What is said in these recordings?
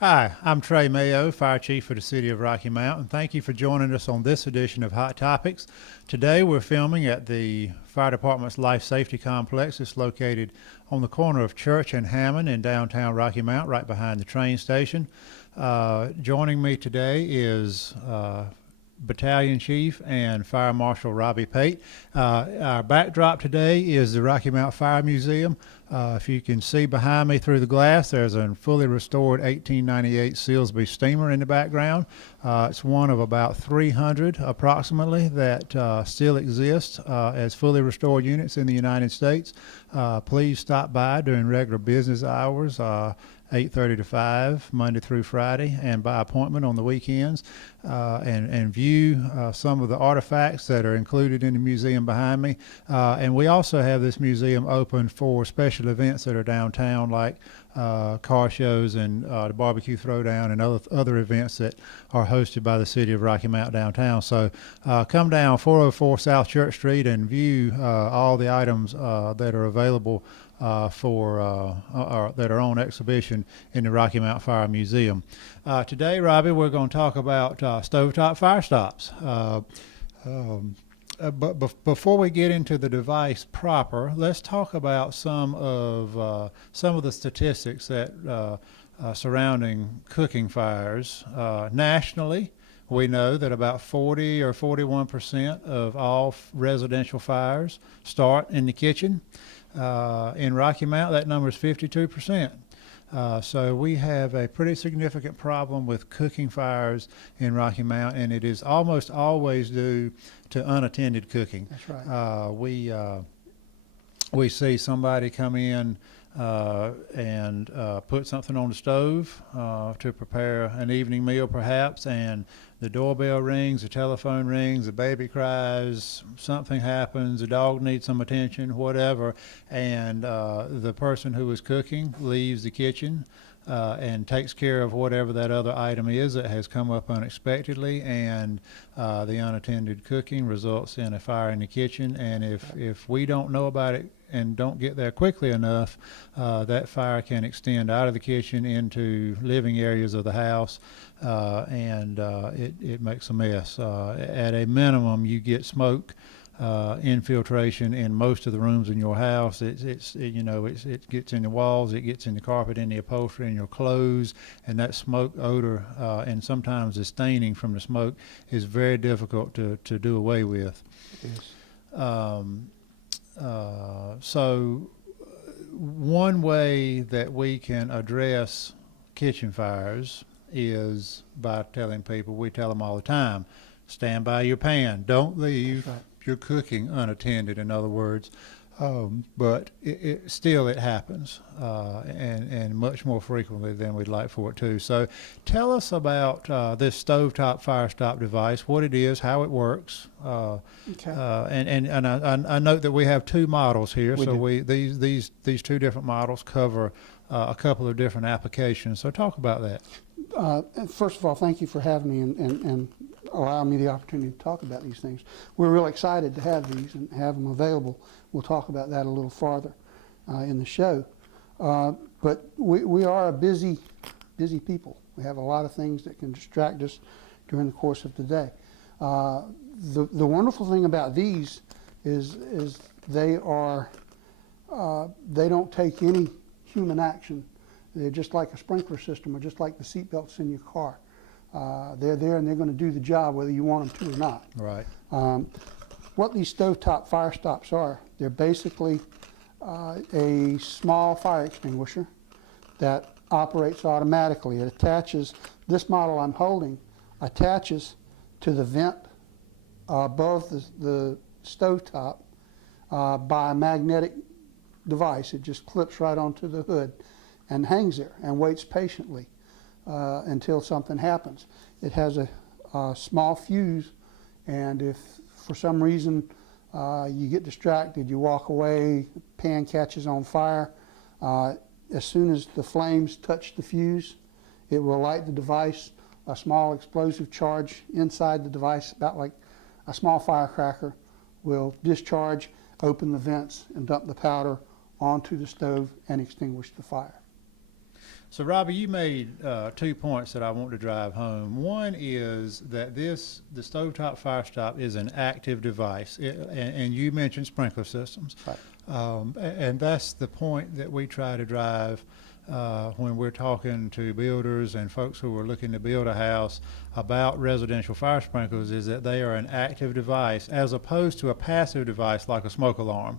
Hi, I'm Trey Mayo, Fire Chief for the City of Rocky Mount, and thank you for joining us on this edition of Hot Topics. Today we're filming at the Fire Department's Life Safety Complex. It's located on the corner of Church and Hammond in downtown Rocky Mount, right behind the train station. Joining me today is Battalion Chief and Fire Marshal Robbie Pate. Our backdrop today is the Rocky Mount Fire Museum. If you can see behind me through the glass, there's a fully restored 1898 Silsby steamer in the background. It's one of about 300 approximately that still exist as fully restored units in the United States. Please stop by during regular business hours. 8:30 to 5, Monday through Friday, and by appointment on the weekends, and view some of the artifacts that are included in the museum behind me. And we also have this museum open for special events that are downtown, like car shows and the barbecue throwdown and other events that are hosted by the City of Rocky Mount downtown. So come down 404 South Church Street and view all the items that are available that are on exhibition in the Rocky Mount Fire Museum. Today, Robbie, we're going to talk about stovetop fire stops. But before we get into the device proper, let's talk about some of the statistics that surrounding cooking fires. Nationally, we know that about 40 or 41% of all residential fires start in the kitchen. In Rocky Mount, that number is 52%. So we have a pretty significant problem with cooking fires in Rocky Mount, and it is almost always due to unattended cooking. That's right. We see somebody come in and put something on the stove to prepare an evening meal perhaps, and the doorbell rings, the telephone rings, the baby cries, something happens, the dog needs some attention, whatever, and the person who is cooking leaves the kitchen and takes care of whatever that other item is that has come up unexpectedly, and the unattended cooking results in a fire in the kitchen. And if we don't know about it and don't get there quickly enough, that fire can extend out of the kitchen into living areas of the house, and it makes a mess. At a minimum, you get smoke infiltration in most of the rooms in your house. It gets in the walls, it gets in the carpet, in the upholstery, in your clothes, and that smoke odor and sometimes the staining from the smoke is very difficult to do away with. Yes. So one way that we can address kitchen fires is by telling people, we tell them all the time, stand by your pan, don't leave your cooking unattended, in other words. But it happens, and much more frequently than we'd like for it to. So tell us about this stovetop fire stop device, what it is, how it works. Okay. And I note that we have two models here. These two different models cover a couple of different applications. So talk about that. First of all, thank you for having me and allowing me the opportunity to talk about these things. We're real excited to have these and have them available. We'll talk about that a little farther in the show. But we are a busy people. We have a lot of things that can distract us during the course of the day. The wonderful thing about these is they don't take any human action. They're just like a sprinkler system, or just like the seat belts in your car. They're there and they're going to do the job whether you want them to or not. Right. What these stovetop fire stops are, they're basically a small fire extinguisher that operates automatically. It attaches, this model I'm holding, attaches to the vent above the stovetop by a magnetic device. It just clips right onto the hood and hangs there and waits patiently until something happens. It has a small fuse, and if for some reason you get distracted, you walk away, pan catches on fire, as soon as the flames touch the fuse, it will light the device. A small explosive charge inside the device, about like a small firecracker, will discharge, open the vents, and dump the powder onto the stove and extinguish the fire. So, Robbie, you made 2 points that I want to drive home. One is that the stovetop fire stop is an active device, and you mentioned sprinkler systems. Right. And that's the point that we try to drive when we're talking to builders and folks who are looking to build a house about residential fire sprinklers, is that they are an active device as opposed to a passive device like a smoke alarm.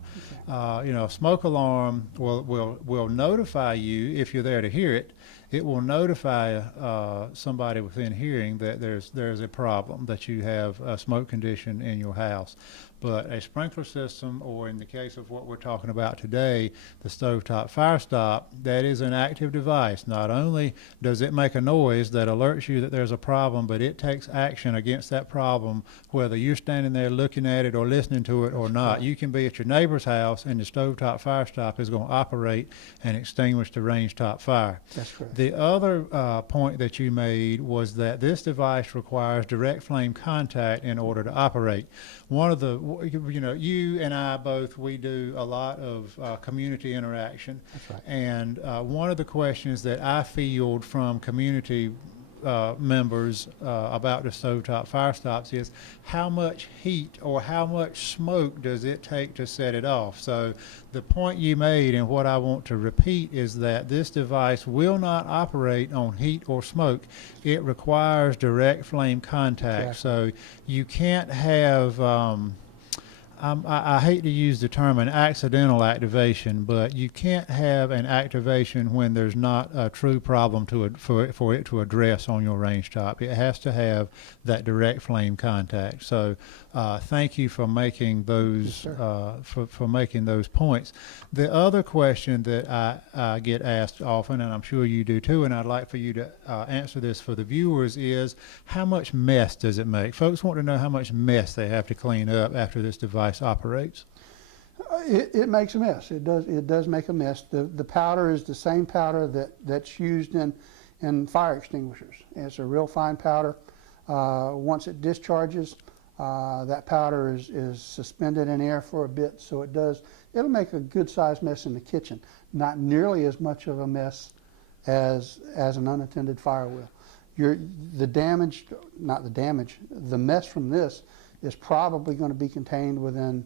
Okay. A smoke alarm will notify you if you're there to hear it. It will notify somebody within hearing that there's a problem, that you have a smoke condition in your house. But a sprinkler system, or in the case of what we're talking about today, the stovetop fire stop, that is an active device. Not only does it make a noise that alerts you that there's a problem, but it takes action against that problem, whether you're standing there looking at it or listening to it or not. You can be at your neighbor's house, and the stovetop fire stop is going to operate and extinguish the range top fire. That's correct. The other point that you made was that this device requires direct flame contact in order to operate. One of the, you and I both, we do a lot of community interaction. That's right. And one of the questions that I field from community members about the stovetop fire stops is how much heat or how much smoke does it take to set it off? So the point you made, and what I want to repeat, is that this device will not operate on heat or smoke. It requires direct flame contact. Exactly. So you can't have I hate to use the term an accidental activation, but you can't have an activation when there's not a true problem for it to address on your range top. It has to have that direct flame contact. So thank you for making those for making those points. The other question that I get asked often, and I'm sure you do too, and I'd like for you to answer this for the viewers, is how much mess does it make? Folks want to know how much mess they have to clean up after this device operates. It makes a mess. It does make a mess. The powder is the same powder that's used in fire extinguishers. And it's a real fine powder. Once it discharges, that powder is suspended in air for a bit, so it'll make a good sized mess in the kitchen. Not nearly as much of a mess as an unattended fire will. The mess from this is probably going to be contained within,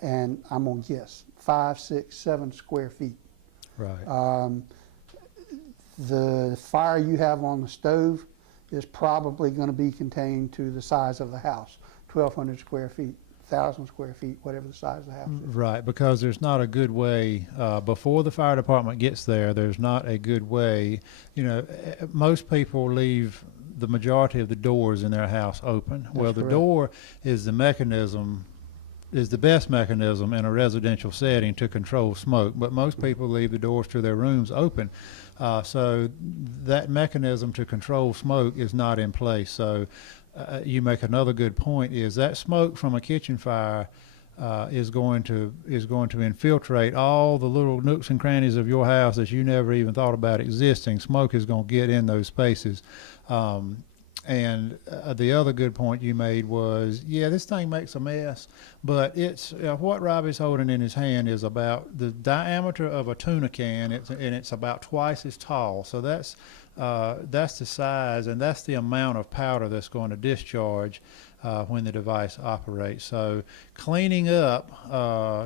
and I'm going to guess, 5, 6, 7 square feet. Right. The fire you have on the stove is probably going to be contained to the size of the house, 1,200 square feet, 1,000 square feet, whatever the size of the house is. Right, because there's not a good way, before the fire department gets there, there's not a good way. Most people leave the majority of the doors in their house open. Well, the door is the best mechanism in a residential setting to control smoke, but most people leave the doors to their rooms open. So that mechanism to control smoke is not in place. So you make another good point, is that smoke from a kitchen fire is going to infiltrate all the little nooks and crannies of your house that you never even thought about existing. Smoke is going to get in those spaces. And the other good point you made was, this thing makes a mess, but it's what Robbie's holding in his hand is about the diameter of a tuna can, and it's about twice as tall. So that's the size, and that's the amount of powder that's going to discharge when the device operates. So cleaning up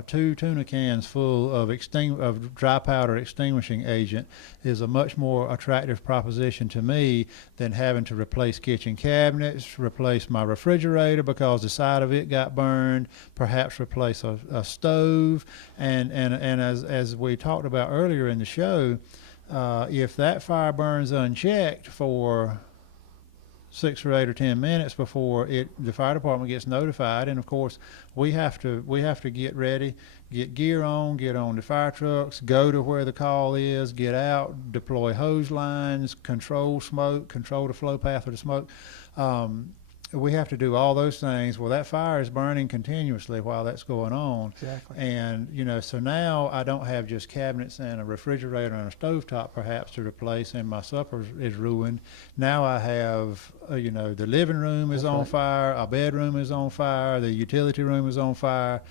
2 tuna cans full of dry powder extinguishing agent is a much more attractive proposition to me than having to replace kitchen cabinets, replace my refrigerator because the side of it got burned, perhaps replace a stove, and as we talked about earlier in the show, if that fire burns unchecked for 6 or 8 or 10 minutes before the fire department gets notified, and of course we have to get ready, get gear on, get on the fire trucks, go to where the call is, get out, deploy hose lines, control smoke, control the flow path of the smoke. We have to do all those things. Well, that fire is burning continuously while that's going on. Exactly. And, so now I don't have just cabinets and a refrigerator and a stovetop perhaps to replace, and my supper is ruined. Now I have, the living room is on fire, a bedroom is on fire, the utility room is on fire.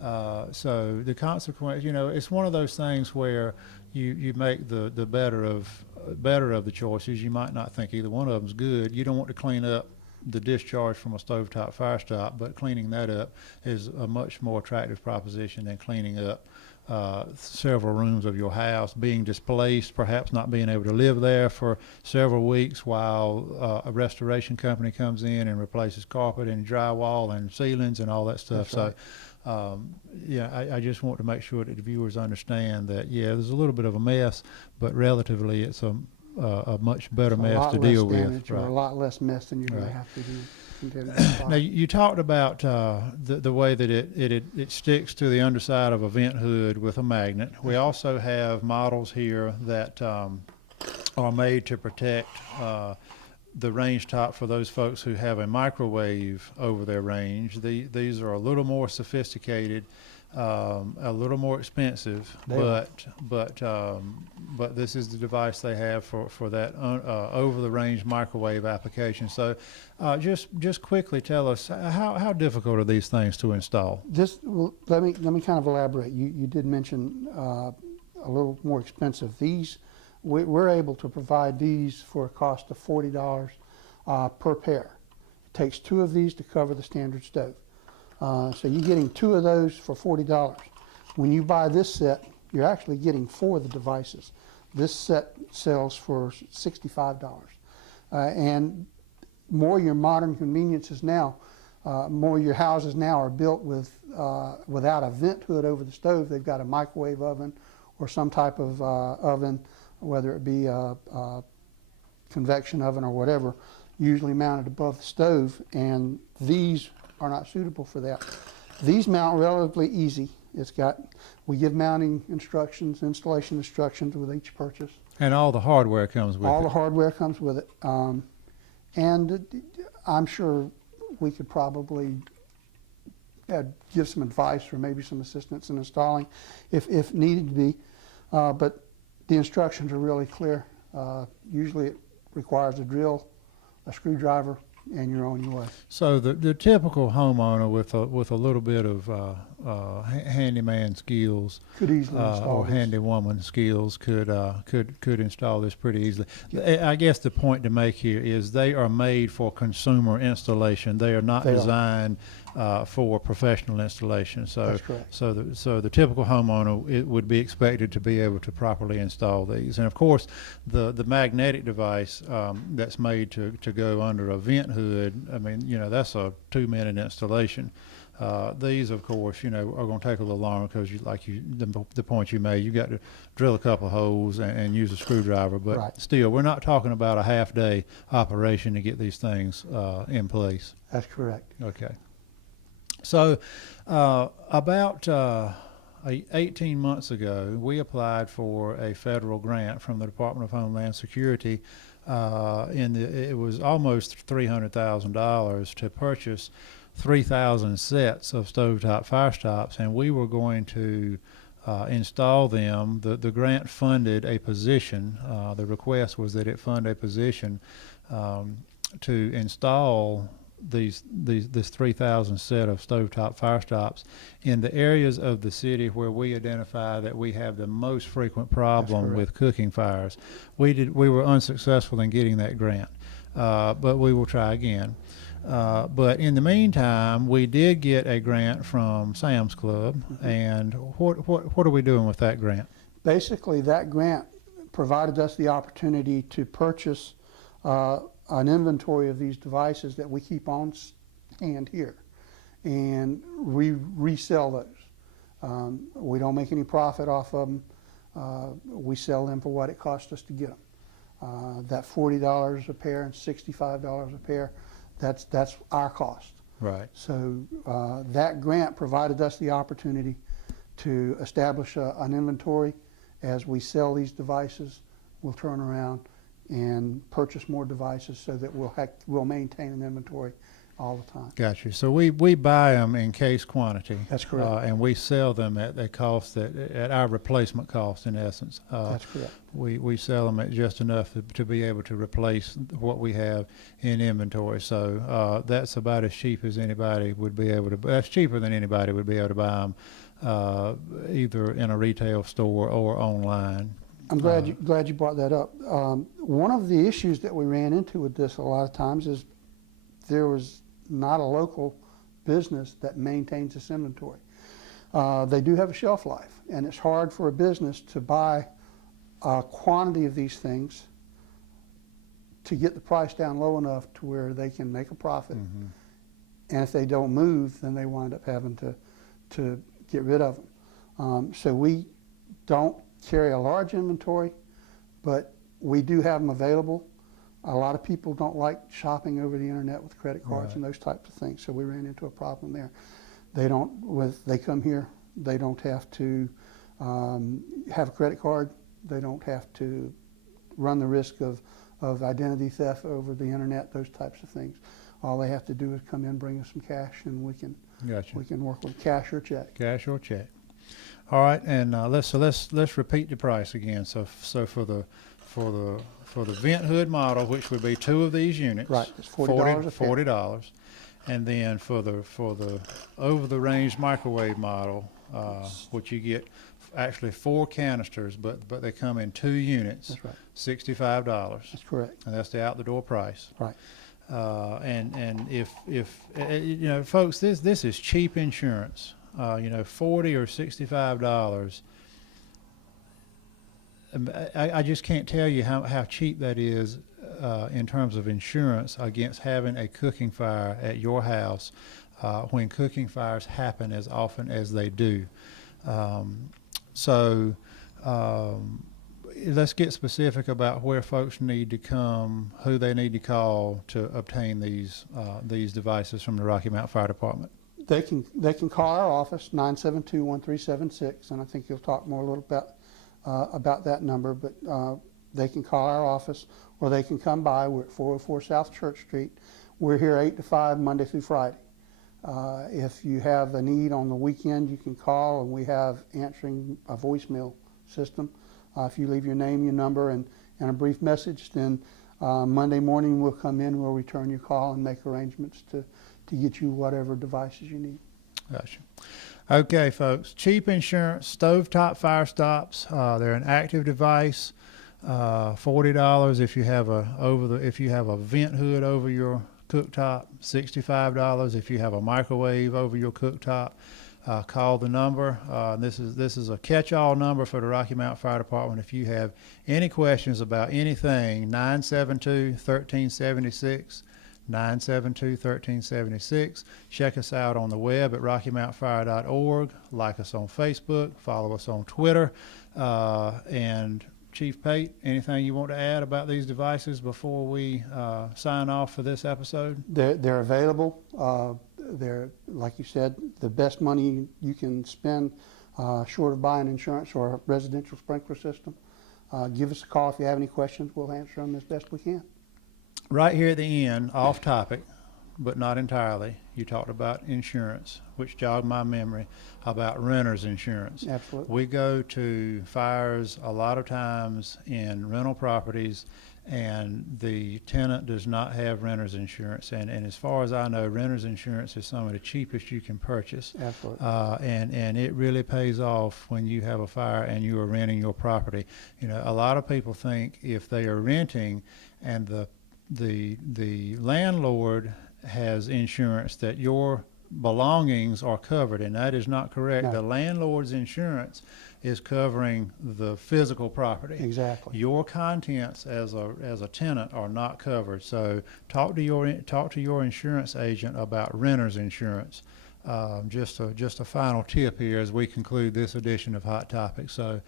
So the consequence, it's one of those things where you make the better of the choices. You might not think either one of them's good. You don't want to clean up the discharge from a stovetop fire stop, but cleaning that up is a much more attractive proposition than cleaning up several rooms of your house, being displaced, perhaps not being able to live there for several weeks while a restoration company comes in and replaces carpet and drywall and ceilings and all that stuff. That's right. So, I just want to make sure that the viewers understand that, there's a little bit of a mess, but relatively it's a much better It's a mess lot to less deal with. damage or a lot less mess than you're going Right. to have to do. Now, you talked about the way that it sticks to the underside of a vent hood with a magnet. We also have models here that are made to protect the range top for those folks who have a microwave over their range. These are a little more sophisticated, a little more expensive, but this is the device they have for that over the range microwave application. So just quickly tell us how difficult are these things to install? Let me kind of elaborate. You did mention a little more expensive. We're able to provide these for a cost of $40 per pair. It takes 2 of these to cover the standard stove. So you're getting 2 of those for $40. When you buy this set, you're actually getting 4 of the devices. This set sells for $65. And more your modern conveniences now, more your houses now are built without a vent hood over the stove. They've got a microwave oven or some type of oven, whether it be a convection oven or whatever, usually mounted above the stove, and these are not suitable for that. These mount relatively easy. We give mounting instructions, installation instructions with each purchase. And all the hardware comes with All it. the hardware comes with it. And I'm sure we could probably give some advice or maybe some assistance in installing if needed to be. But the instructions are really clear. Usually it requires a drill, a screwdriver, and you're on your way. So the typical homeowner with a little bit of handyman skills Could easily install or this. handywoman skills could install this pretty easily. I guess the point to make here is they are made for consumer installation. They are not designed for professional installation. So That's correct. So the typical homeowner would be expected to be able to properly install these. And of course, the magnetic device that's made to go under a vent hood, I mean, that's a 2-minute installation. These, of course, are going to take a little longer because, the point you made, you got to drill a couple of holes and use a screwdriver. But Right. still, we're not talking about a half-day operation to get these things in place. That's correct. Okay. So about 18 months ago, we applied for a federal grant from the Department of Homeland Security. It was almost $300,000 to purchase 3,000 sets of stovetop fire stops, and we were going to install them. The grant funded a position. The request was that it fund a position to install this 3,000 set of stovetop fire stops in the areas of the city where we identify that we have the most frequent problem with cooking fires. We were unsuccessful in getting that grant, but we will try again. But in the meantime, we did get a grant from Sam's Club, and what are we doing with that grant? Basically, that grant provided us the opportunity to purchase an inventory of these devices that we keep on hand here, and we resell those. We don't make any profit off of them. We sell them for what it cost us to get them. That $40 a pair and $65 a pair, that's our cost. Right. So that grant provided us the opportunity to establish an inventory. As we sell these devices, we'll turn around and purchase more devices so that we'll maintain an inventory all the time. Got you. So we buy them in case quantity. That's correct. And we sell them at a cost at our replacement cost, in essence. That's correct. We sell them at just enough to be able to replace what we have in inventory. So that's about as cheap as anybody would be able to. That's cheaper than anybody would be able to buy them, either in a retail store or online. I'm glad you brought that up. One of the issues that we ran into with this a lot of times is there was not a local business that maintains this inventory. They do have a shelf life, and it's hard for a business to buy a quantity of these things to get the price down low enough to where they can make a profit. Mm-hmm. And if they don't move, then they wind up having to get rid of them. So we don't carry a large inventory, but we do have them available. A lot of people don't like shopping over the internet with credit cards and those types of things, so we ran into a problem there. They come here, they don't have to have a credit card. They don't have to run the risk of identity theft over the internet, those types of things. All they have to do is come in, bring us some cash, and we can work with cash or check. Cash or check. All right, and let's repeat the price again. So for the vent hood model, which would be 2 of these units, right, it's $40. And then for the over the range microwave model, which you get actually 4 canisters, but they come in 2 units. That's right. $65. That's correct. And that's the out the door price. Right. And if you know, folks, this is cheap insurance. $40 or $65. I just can't tell you how cheap that is in terms of insurance against having a cooking fire at your house when cooking fires happen as often as they do. Let's get specific about where folks need to come, who they need to call to obtain these devices from the Rocky Mount Fire Department. They can call our office, 972-1376, and I think you'll talk more a little bit about that number, but they can call our office, or they can come by. We're at 404 South Church Street. We're here 8 to 5, Monday through Friday. If you have a need on the weekend, you can call, and we have answering a voicemail system. If you leave your name, your number, and a brief message, then Monday morning we'll come in, we'll return your call and make arrangements to get you whatever devices you need. Gotcha. Okay, folks. Cheap insurance, stovetop fire stops. They're an active device. $40 if you have a vent hood over your cooktop. $65 if you have a microwave over your cooktop. Call the number. This is a catch-all number for the Rocky Mount Fire Department. If you have any questions about anything, 972-1376. 972-1376. Check us out on the web at rockymountfire.org. Like us on Facebook. Follow us on Twitter. And Chief Pate, anything you want to add about these devices before we sign off for this episode? They're available. They're, like you said, the best money you can spend short of buying insurance or a residential sprinkler system. Give us a call if you have any questions. We'll answer them as best we can. Right here at the end, off topic, but not entirely, you talked about insurance, which jogged my memory about renter's insurance. Absolutely. We go to fires a lot of times in rental properties, and the tenant does not have renter's insurance. And as far as I know, renter's insurance is some of the cheapest you can purchase. Absolutely. And it really pays off when you have a fire and you are renting your property. You know, a lot of people think if they are renting and the landlord has insurance that your belongings are covered, and that is not correct. No. The landlord's insurance is covering the physical property. Exactly. Your contents as a tenant are not covered. So talk to your insurance agent about renter's insurance. Just a final tip here as we conclude this edition of Hot Topics. So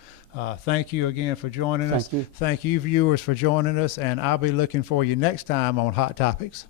thank you again for joining us. Thank you. Thank you, viewers, for joining us, and I'll be looking for you next time on Hot Topics.